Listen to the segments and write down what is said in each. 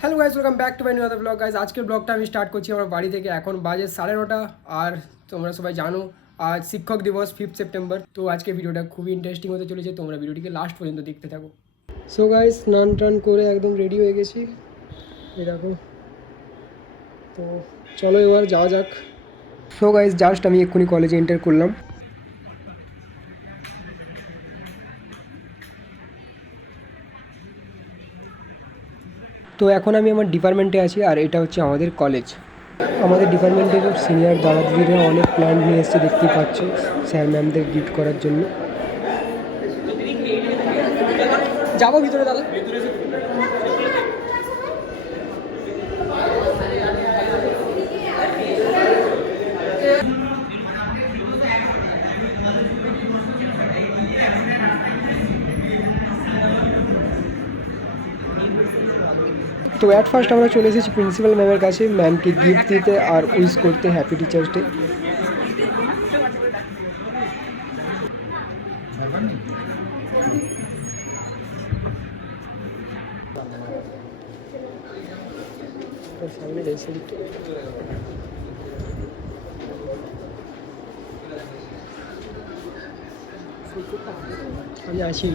Hello guys, welcome back to my new other blog guys. আজকের ব্লগটা আমি start করছি আমার বাড়ি থেকে। এখন বাজে 9:30 আর তোমরা সবাই জানো আজ শিক্ষক দিবস 5 সেপ্টেম্বর। তো আজকে ভিডিওটা খুবই ইন্টারেস্টিং হতে চলেছে, তোমরা ভিডিওটিকে লাস্ট পর্যন্ত দেখতে থাকো। সো গাইজ, স্নান টান করে একদম রেডি হয়ে গেছি, এরকম। তো চলো এবার যাওয়া যাক। সো গাইজ, জাস্ট আমি এক্ষুনি কলেজে এন্টার করলাম। তো এখন আমি আমার ডিপার্টমেন্টে আছি আর এটা হচ্ছে আমাদের কলেজ। আমাদের ডিপার্টমেন্টের সিনিয়র দাদা দিদিরা অনেক প্ল্যান্ট নিয়ে এসছে, দেখতেই পাচ্ছ, স্যার ম্যামদের গিফট করার জন্য। যাবো ভিতরে দাদা। তো অ্যাট ফার্স্ট আমরা চলে এসেছি প্রিন্সিপাল ম্যামের কাছে, ম্যামকে গিফট দিতে আর উইশ করতে হ্যাপি টিচার্স ডে। সামনে যাই সেদিকে। আমি আছি।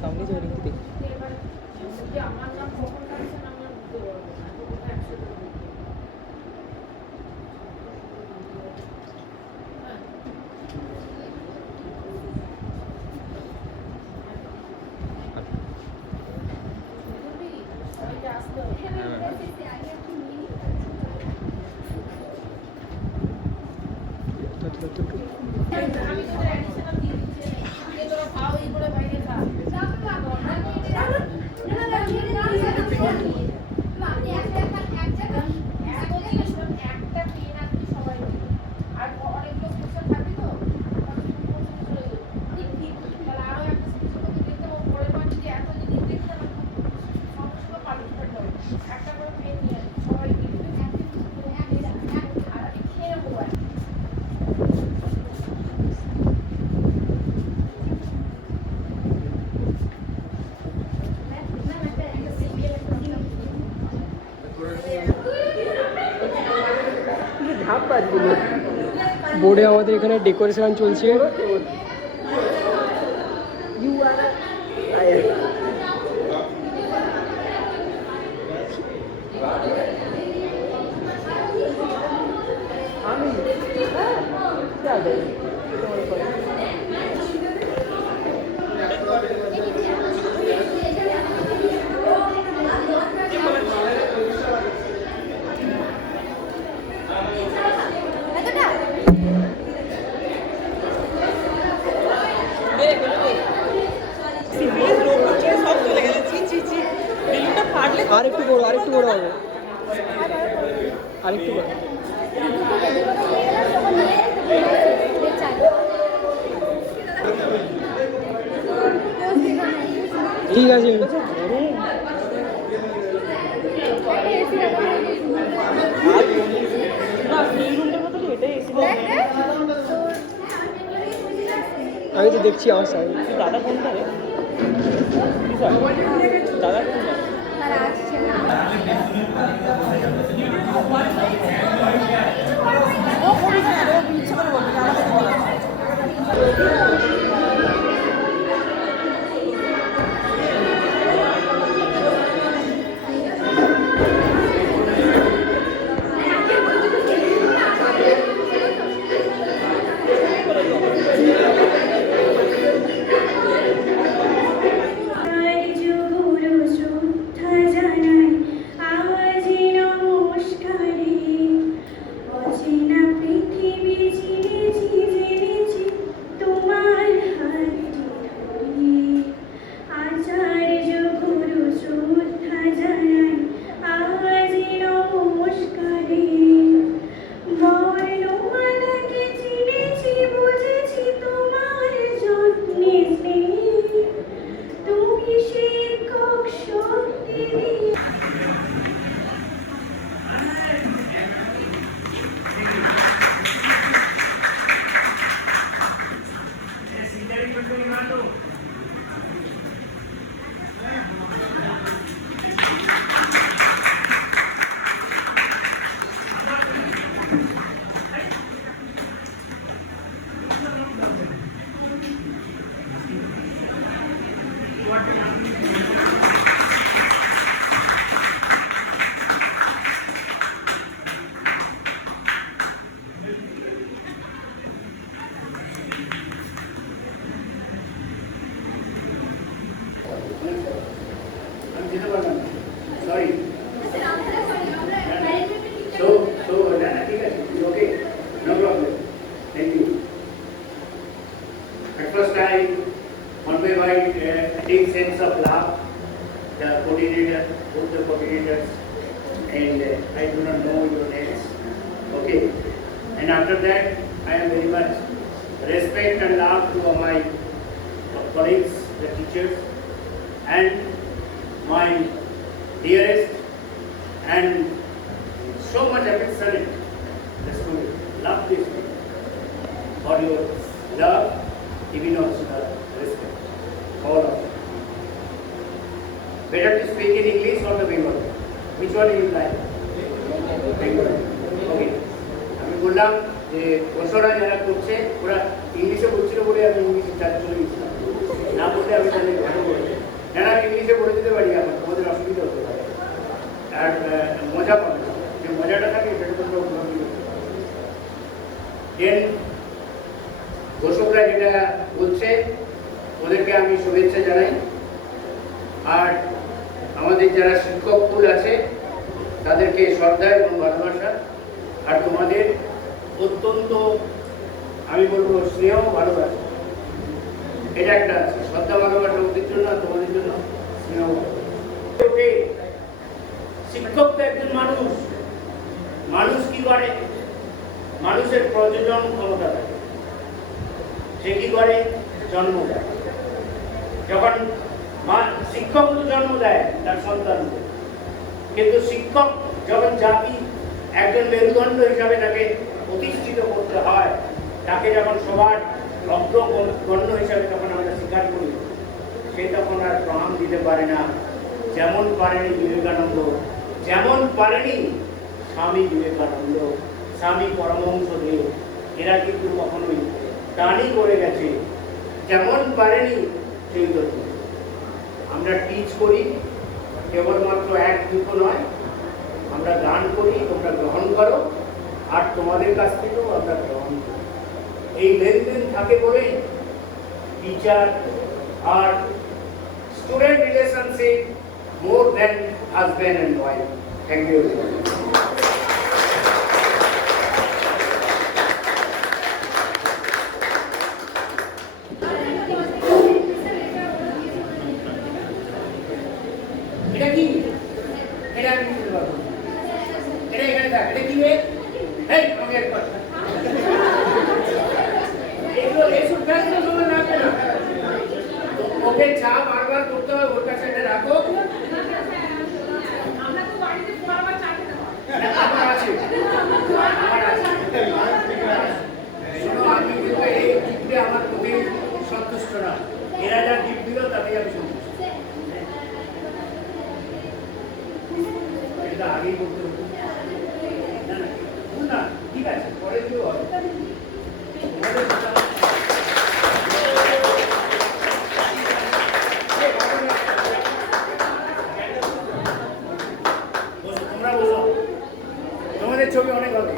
সামনে যাই দেখি। বোর্ডে আমাদের এখানে ডেকোরেশন চলছে। আরেকটু বড় হবে, আরেকটু বড়। ঠিক আছে। আমি তো দেখছি আমার সাইড। দাদা কোনটা রে? দাদা কোনটা? and I do not know your names. Okay. And after that, I am very much respect and love to my colleagues, the teachers, and my dearest and so much affectionate the students. Love this for your love, even also the respect. All of you. Better to speak in English or the Bengali? Which one you like? Bengali. Okay. আমি বললাম যে বছরা যারা করছে ওরা ইংলিশে বলছিল বলে আমি ইংলিশে চলে গেছিলাম, না বললে আমি তাহলে ভালো বলি যারা ইংলিশে বলে দিতে পারি এখন তোমাদের অসুবিধা হতে পারে আর মজা পাবে না, যে মজাটা থাকে সেটা তোমরা উপলব্ধি করতে পারো। দেন দর্শকরা যেটা বলছে ওদেরকে আমি শুভেচ্ছা জানাই। আর আমাদের যারা শিক্ষক কুল আছে তাদেরকে শ্রদ্ধা এবং ভালোবাসা, আর তোমাদের অত্যন্ত আমি বলবো স্নেহ ভালোবাসা, এটা একটা আছে শ্রদ্ধা ভালোবাসা ওদের জন্য আর তোমাদের জন্য স্নেহ। শিক্ষক তো একজন মানুষ, মানুষ কি করে, মানুষের প্রযোজন ক্ষমতা থাকে, সে কি করে জন্ম দেয়। যখন শিক্ষক তো জন্ম দেয় তার সন্তান, কিন্তু শিক্ষক যখন জাতি একজন মেরুদণ্ড হিসাবে তাকে প্রতিষ্ঠিত করতে হয়, তাকে যখন সবার অগ্রগণ্য হিসাবে তখন আমরা স্বীকার করি, সে তখন আর প্রণাম দিতে পারে না। যেমন পারেনি বিবেকানন্দ, যেমন পারেনি স্বামী বিবেকানন্দ, স্বামী পরমহংসদেব, এরা কিন্তু কখনোই দানই করে গেছে, যেমন পারেনি চৈতন্য। আমরা টিচ করি কেবলমাত্র এক দুটো নয়, আমরা দান করি, তোমরা গ্রহণ করো, আর তোমাদের কাছ থেকেও আমরা গ্রহণ করি। এই লেনদেন থাকে বলেই টিচার আর student relationship more than husband and wife. Thank you. এটা কি? এটা আমি বুঝতে পারবো। এটা এখানে থাক। এটা কি রে? এই আমাকে একবার। এগুলো এসব কাজগুলো সময় লাগবে না। ওকে চা বারবার করতে হবে, ওর কাছে এটা রাখো। আমরা তো বাড়িতে বারবার চা খেতে হয়। আমার আছে। আমার আছে। শোনো, আমি কিন্তু এই গিফটে আমার খুবই সন্তুষ্ট না। এরা যা গিফট দিল তাতে আমি সন্তুষ্ট। এটা আগেই করতে হবে না, না ঠিক আছে, পরে দিও হবে। তোমরা বলো, তোমাদের ছবি অনেক হবে।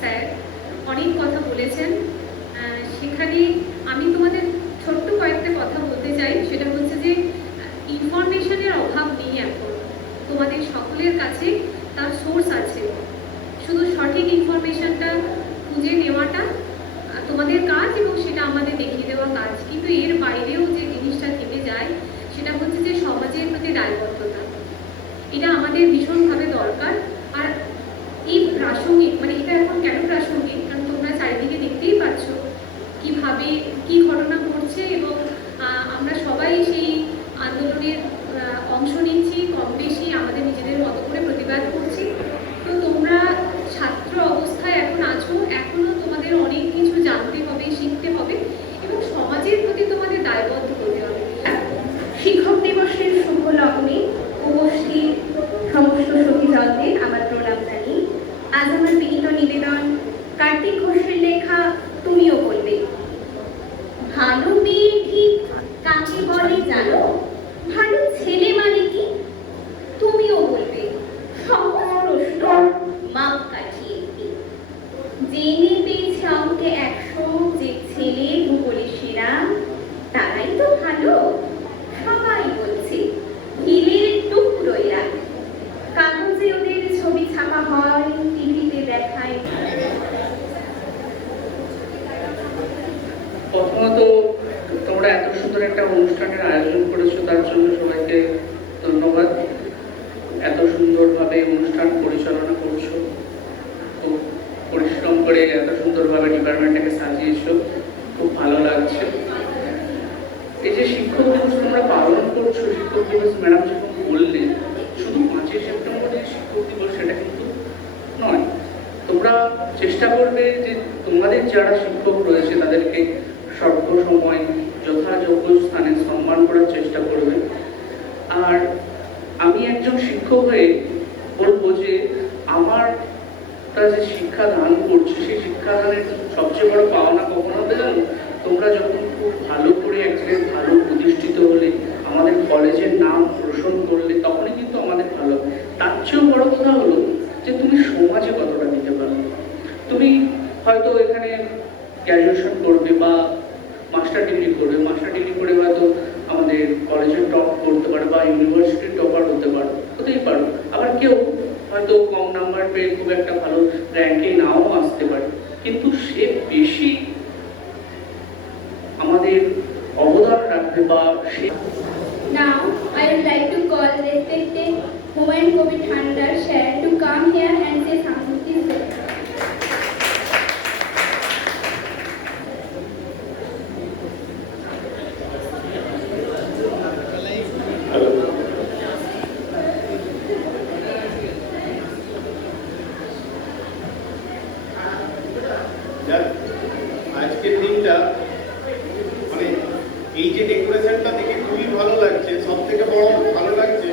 স্যার অনেক কথা বলেছেন। সেখানে আমি তোমাদের ছোট্ট কয়েকটা কথা বলতে চাই। সেটা হচ্ছে যে ইনফরমেশনের অভাব নেই এখন, তোমাদের সকলের কাছে তার সোর্স আছে। শুধু সঠিক ইনফরমেশনটা খুঁজে নেওয়াটা তোমাদের কাজ এবং সেটা আমাদের দেখিয়ে দেওয়া কাজ। কিন্তু এর বাইরেও যে জিনিসটা থেকে যায় সেটা হচ্ছে যে সমাজের প্রতি দায়বদ্ধতা। এটা আমাদের ভীষণভাবে দরকার। আর এই প্রাসঙ্গিক, মানে এটা এখন কেন প্রাসঙ্গিক, কারণ তোমরা চারিদিকে দেখতেই পাচ্ছ কিভাবে কি ঘটনা ঘটছে এবং আমরা সবাই সেই আন্দোলনের অংশ নিচ্ছি, কম বেশি আমাদের নিজেদের মতো করে প্রতিবাদ করছি। তো তোমরা ছাত্র অবস্থায় এখন আছো, এখনো তোমাদের অনেক কিছু জানতে হবে, শিখতে হবে এবং সমাজের প্রতি তোমাদের দায়বদ্ধ হতে হবে। শিক্ষক দিবসের শুভ লগ্নে উপস্থিত সমস্ত সতীজনদের আমার প্রণাম জানিয়ে আজ আমার বিনীত নিবেদন কার্তিক ঘোষের লেখা তুমিও বলবে। ভালো মেয়ে ঠিক কাকে বলে জানো? ভালো ছেলে মানে কি? তুমিও বলবে। সহজ প্রশ্ন, মাপ কাঠিয়ে কি? জেনে পেয়েছে অঙ্কে 100 যে ছেলে ভূগোলে সেরা, তারাই তো ভালো। সবাই বলছে হিলের টুকরোয়া, কাগজে ওদের ছবি ছাপা হয়, টিভিতে দেখায়। প্রথমত তোমরা এত সুন্দর একটা অনুষ্ঠানের আয়োজন করেছো, তার জন্য সবাইকে ধন্যবাদ। এত সুন্দরভাবে অনুষ্ঠান পরিচালনা করছো, খুব পরিশ্রম করে এত সুন্দরভাবে ডিপার্টমেন্টটাকে সাজিয়েছো, খুব ভালো লাগছে। এই যে শিক্ষক দিবস তোমরা পালন করছো, শিক্ষক দিবস ম্যাডাম যখন বললেন শুধু 5ই সেপ্টেম্বরে শিক্ষক দিবস, সেটা কিন্তু নয়। তোমরা চেষ্টা করবে যে তোমাদের যারা শিক্ষক রয়েছে তাদেরকে সর্বসময় যথাযোগ্য স্থানে সম্মান করার চেষ্টা করবে। আর আমি একজন শিক্ষক হয়ে বলবো যে আমার যে শিক্ষা দান করছে, সেই শিক্ষাদানের সবচেয়ে বড় পাওনা কখনো দেন তোমরা যখন খুব ভালো করে একসাথে ভালো প্রতিষ্ঠিত হলে, আমাদের কলেজের নাম রোশন করলে, তখনই কিন্তু আমাদের ভালো। তার চেয়েও বড় কথা হলো যে তুমি সমাজে কতটা দিতে পারো। তুমি হয়তো এখানে গ্র্যাজুয়েশন করবে বা মাস্টার ডিগ্রি করবে, মাস্টার ডিগ্রি করে হয়তো আমাদের কলেজের টপ করতে পারো বা ইউনিভার্সিটির টপার হতেই পারো। আবার কেউ হয়তো কম নাম্বার পেয়ে খুব একটা ভালো র্যাঙ্কে নাও আসতে পারে, কিন্তু সে বেশি আমাদের অবদান রাখবে বা সে। Now, I would like to call respected Humayun Kobir Thandar Sir to come here and say something. Please. আজকের দিনটা মানে এই যে ডেকোরেশনটা দেখে খুবই ভালো লাগছে। সব থেকে বড় ভালো লাগছে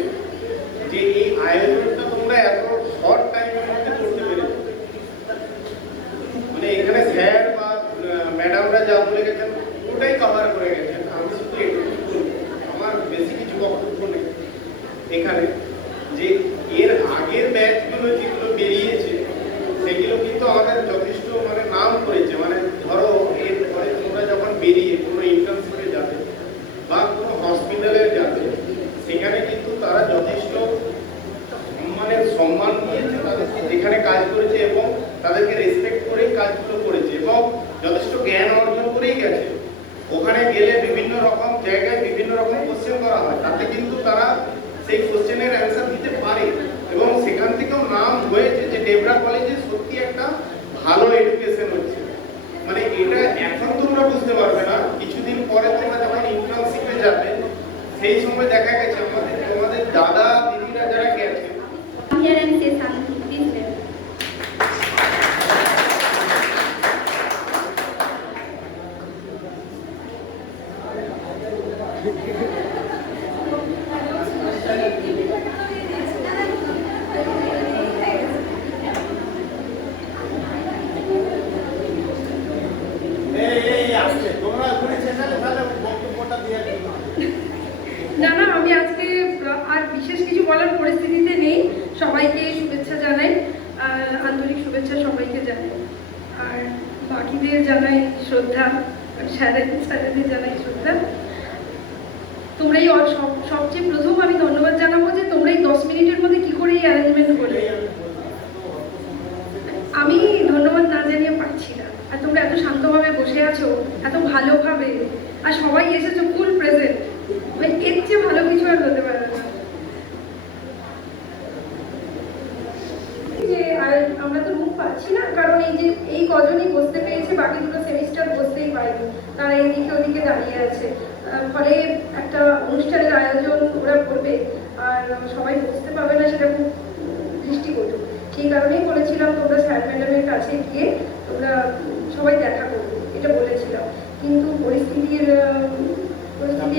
যে এই আয়োজনটা তোমরা এত শর্ট টাইমের মধ্যে করতে পেরেছো। মানে এখানে স্যার বা ম্যাডামরা যা বলে গেছেন ওটাই কভার করে গেছেন। আমি শুধু এটুকু বলবো, আমার বেশি কিছু বক্তব্য নেই এখানে, যে এর আগের ব্যাচগুলো যেগুলো বেরিয়েছে সেগুলো কিন্তু আমাদের যথেষ্ট মানে নাম করেছে। মানে ধরো এরপরে তোমরা যখন বেরিয়ে কোনো ইন্টার্নশিপে যাবে বা কোনো হসপিটালে যাবে, সেখানে কিন্তু তারা যথেষ্ট মানে সম্মান দিয়েছে তাদের যেখানে কাজ করেছে এবং তাদেরকে রেসপেক্ট করেই কাজগুলো করেছে এবং যথেষ্ট জ্ঞান অর্জন করেই গেছে। ওখানে গেলে বিভিন্ন রকম জায়গায় বিভিন্ন রকম কোশ্চেন করা হয়, তাতে কিন্তু তারা সেই কোশ্চেনের অ্যান্সার দিতে পারে এবং সেখান থেকেও নাম হয়েছে যে ডেবরা কলেজে সত্যি একটা ভালো এডুকেশন হচ্ছে। মানে এটা এখন তোমরা বুঝতে পারবে না, কিছুদিন পরে তোমরা যখন ইন্টার্নশিপে যাবে সেই সময় দেখা গেছে তোমাদের দাদা দিদিরা যারা গেছে। Here and say something. Please. না, আমি আজকে দিদিদের জানাই শ্রদ্ধা, স্যারেদের জানাই শ্রদ্ধা। তোমরাই সবচেয়ে প্রথম আমি ধন্যবাদ জানাবো যে তোমরাই 10 মিনিটের মধ্যে কি করে এই অ্যারেঞ্জমেন্ট করলে। আমি ধন্যবাদ না জানিয়ে পারছি না। আর তোমরা এত শান্তভাবে বসে আছো, এত ভালোভাবে, আর সবাই এসেছো ফুল প্রেজেন্ট, এর চেয়ে ভালো কিছু আর হতে পারে না। যে আর আমরা তো মুখ পাচ্ছি না, কারণ এই কজনই বসতে পেরেছে, বাকি দুটো সেমিস্টার বসতেই পারেনি, তারা এদিকে ওদিকে দাঁড়িয়ে আছে। ফলে একটা অনুষ্ঠানের আয়োজন ওরা করবে আর সবাই বুঝতে পারবে না, সেটা খুব দৃষ্টিকটু। সেই কারণেই বলেছিলাম তোমরা স্যার ম্যাডামের কাছে গিয়ে তোমরা সবাই দেখা করবে, এটা বলেছিলাম। কিন্তু পরিস্থিতি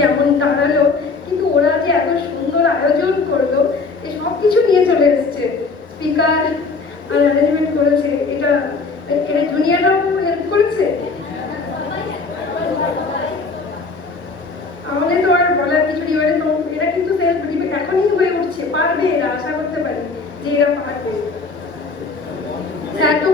এমন দাঁড়ালো, কিন্তু ওরা যে এত সুন্দর আয়োজন করলো, এই সব কিছু নিয়ে চলে এসছে, স্পিকার আর অ্যারেঞ্জমেন্ট করেছে, এটা জুনিয়ররাও হেল্প করেছে। আমাদের তো আর বলার কিছু নেই, মানে তো এরা কিন্তু সেলফ এখনই হয়ে উঠছে, পারবে এরা, আশা করতে পারি যে এরা পারবে। স্যার তো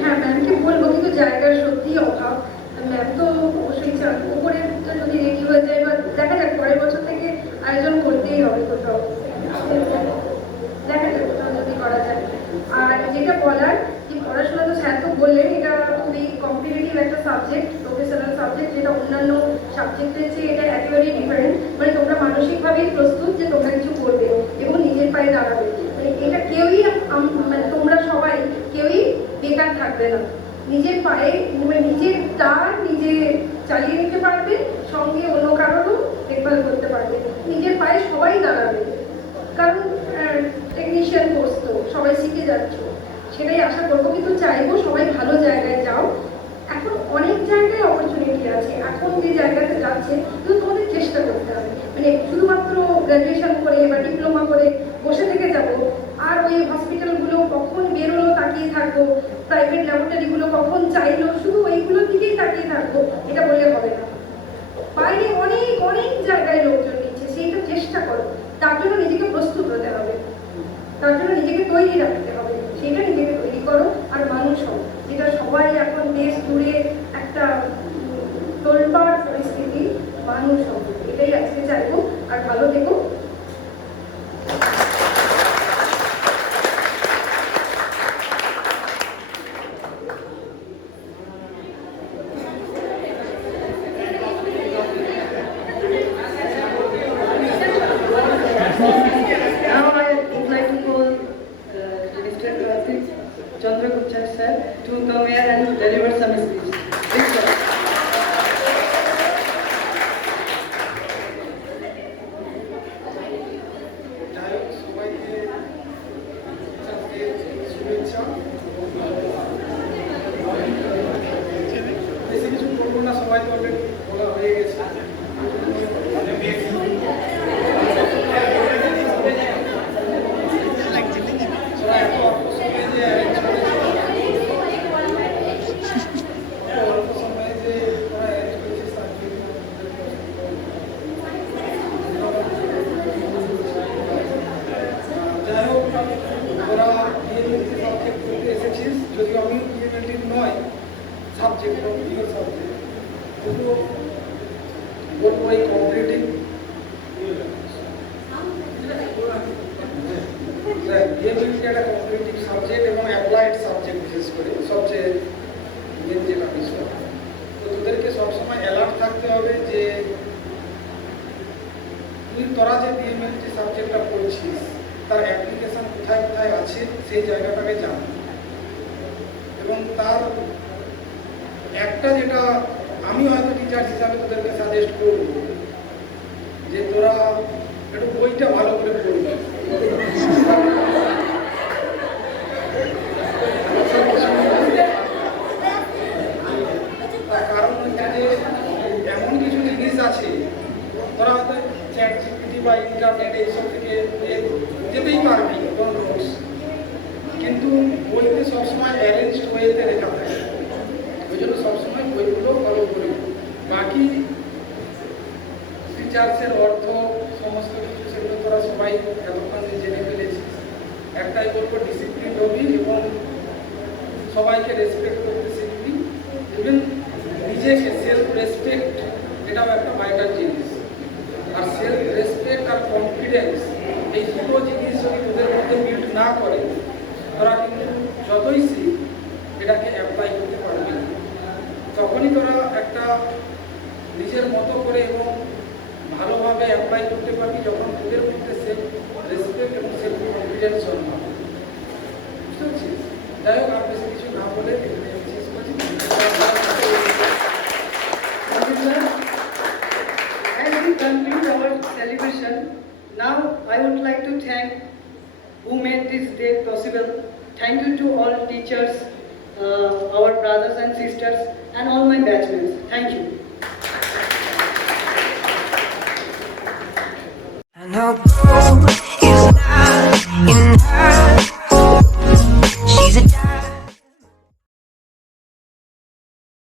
হ্যাঁ ম্যামকে বলবো, কিন্তু জায়গার সত্যিই অভাব। ম্যাম তো অবশ্যই চান উপরে যদি রেডি হয়ে যায়, বা দেখা যাক পরের বছর থেকে আয়োজন করতেই হবে কোথাও, দেখা যাক কোথাও যদি করা যায়। আর যেটা বলার কি, পড়াশোনা তো স্যার তো বললেন এটা খুবই কম্পিটিটিভ একটা সাবজেক্ট, প্রফেশনাল সাবজেক্ট, যেটা অন্যান্য সাবজেক্টের চেয়ে এটা একেবারেই ডিফারেন্ট। মানে তোমরা মানসিকভাবেই প্রস্তুত যে তোমরা কিছু করবে এবং নিজের পায়ে দাঁড়াবে, মানে এটা কেউই মানে তোমরা সবাই কেউই বেকার থাকবে না, নিজের পায়ে মানে নিজের দাঁড় নিজে চালিয়ে নিতে পারবে, সঙ্গে অন্য কারোরও দেখভাল করতে পারবে, নিজের পায়ে সবাই দাঁড়াবে। কারণ টেকনিশিয়ান কোর্স তো সবাই শিখে যাচ্ছ, সেটাই আশা করবো। কিন্তু চাইবো সবাই ভালো জায়গায় যাও, এখন অনেক জায়গায় অপরচুনিটি আছে, এখন যে জায়গাতে যাচ্ছে কিন্তু তোমাদের চেষ্টা করতে হবে। মানে শুধুমাত্র গ্র্যাজুয়েশন করে বা ডিপ্লোমা করে বসে থেকে যাবো, আর ওই হসপিটালগুলো কখন বেরোলো তাকিয়ে থাকবো, প্রাইভেট ল্যাবরেটরিগুলো কখন চাইলো, শুধু ওইগুলোর দিকেই তাকিয়ে থাকবো, এটা বললে হবে না। বাইরে অনেক অনেক জায়গায় লোকজন নিচ্ছে, সেইটা চেষ্টা করো, তার জন্য নিজেকে প্রস্তুত হতে হবে, তার জন্য নিজেকে তৈরি রাখতে হবে, সেটা নিজেকে তৈরি করো। আর মানুষ হও, যেটা সবাই এখন দেশ জুড়ে একটা তোলপাড় পরিস্থিতি, মানুষ হও, এটাই আজকে চাইবো। আর ভালো থেকো। Now I would like to call Mr. Karthik Chandragupta sir to come here and deliver some speech. Please, sir. সবাইকে শুভেচ্ছা। বেশি কিছু করবো না, সবাই তো অলরেডি বলা হয়ে গেছে। যদিও আমি ইউনিটির নয় সাবজেক্ট, প্রিয় সাবজেক্ট, তবুও বলবো এই কম্পিটিটিভ বিহেভিয়ারটি একটা কম্পিটিটিভ সাবজেক্ট এবং অ্যাপ্লাইড সাবজেক্ট, বিশেষ করে সবচেয়ে মেন যেটা বিষয়। তো তোদেরকে সবসময় অ্যালার্ট থাকতে হবে যে তোরা যে বিহেভিয়ারটি সাবজেক্টটা পড়ছিস তার অ্যাপ্লিকেশন কোথায় কোথায় আছে সেই জায়গাটাকে জান। এবং তার একটা যেটা আমি হয়তো টিচার হিসাবে তোদেরকে সাজেস্ট করব যে তোরা একটু বইটা ভালো করে পড়বি। তার কারণ হচ্ছে যে এমন কিছু জিনিস আছে তোরা হয়তো চ্যাট জিপিটি বা ইন্টারনেট এইসব থেকে যেতেই পারবি কোনো নোটস, কিন্তু বইতে সবসময় অ্যারেঞ্জড ওয়েতে লেখা থাকে, ওই জন্য সবসময় বইগুলো ফলো করি। বাকি টিচার্সের অর্থ সমস্ত কিছু সেগুলো তোরা সবাই এতক্ষণ জেনে ফেলেছিস। একটাই বলবো, ডিসিপ্লিন হবি এবং সবাইকে রেসপেক্ট করতে শিখবি। ইভেন নিজেকে সেলফ রেসপেক্ট, এটাও একটা ভাইটাল জিনিস। আর সেলফ রেসপেক্ট আর কনফিডেন্স, এই দুটো জিনিস যদি তোদের মধ্যে বিল্ড না করে, তোরা কিন্তু যতই শিখ এটাকে অ্যাপ্লাই করতে পারবি না। তখনই তোরা একটা নিজের মতো করে এবং ভালোভাবে অ্যাপ্লাই করতে পারবি যখন তোদের মধ্যে সেলফ রেসপেক্ট এবং সেলফ কনফিডেন্স জন্ম হবে। বুঝতে পারছিস? যাই হোক, আর বেশি কিছু না বলে এখানে শেষ করছি। Thank you, sir. As we conclude our celebration, now I would like to thank who made this day possible. Thank you to all teachers, our brothers and sisters, and all my batchmates. Thank you. And I'll go